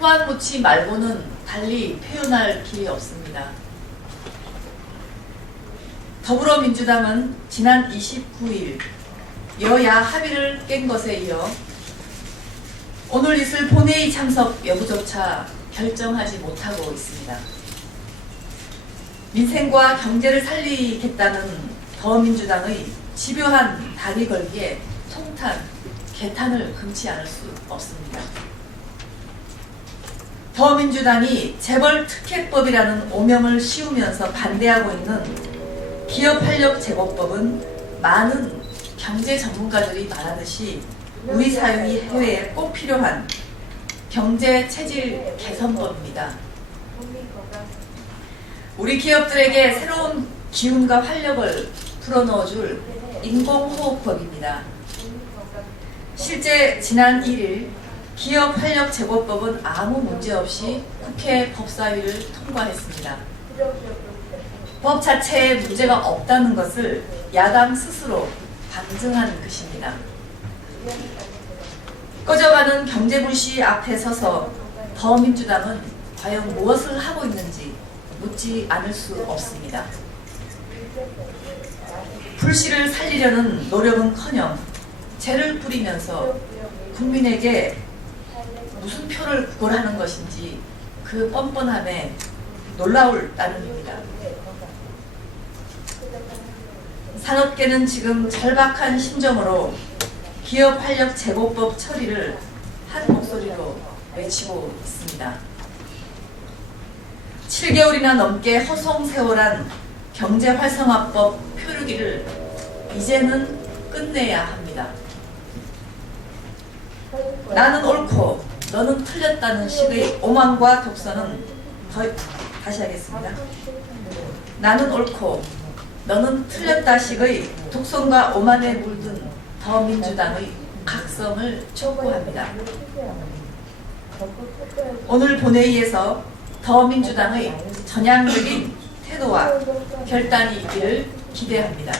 후안무치 말고는 달리 표현할 길이 없습니다. 더불어민주당은 지난 29일 여야 합의를 깬 것에 이어 오늘 있을 본회의 참석 여부조차 결정하지 못하고 있습니다. 민생과 경제를 살리겠다는 더민주당의 집요한 다리 걸기에 통탄, 개탄을 금치 않을 수 없습니다. 더민주당이 재벌 특혜법이라는 오명을 씌우면서 반대하고 있는 기업 활력 제고법은 많은 경제 전문가들이 말하듯이 우리 사회의 해외에 꼭 필요한 경제 체질 개선법입니다. 우리 기업들에게 새로운 기운과 활력을 불어넣어줄 인공호흡법입니다. 실제 지난 1일 기업 활력 제고법은 아무 문제 없이 국회 법사위를 통과했습니다. 법 자체에 문제가 없다는 것을 야당 스스로 방증한 것입니다. 꺼져가는 경제불씨 앞에 서서 더민주당은 과연 무엇을 하고 있는지 묻지 않을 수 없습니다. 불씨를 살리려는 노력은커녕 죄를 뿌리면서 국민에게 무슨 표를 구걸하는 것인지 그 뻔뻔함에 놀라울 따름입니다. 산업계는 지금 절박한 심정으로 기업 활력 제고법 처리를 한 목소리로 외치고 있습니다. 7개월이나 넘게 허송세월한 경제 활성화법 표류기를 이제는 끝내야 합니다. 나는 옳고 너는 틀렸다는 식의 오만과 독선은 더, 다시 하겠습니다. 나는 옳고 너는 틀렸다 식의 독선과 오만에 물든 더민주당의 각성을 촉구합니다. 오늘 본회의에서 더민주당의 전향적인 태도와 결단이 있기를 기대합니다.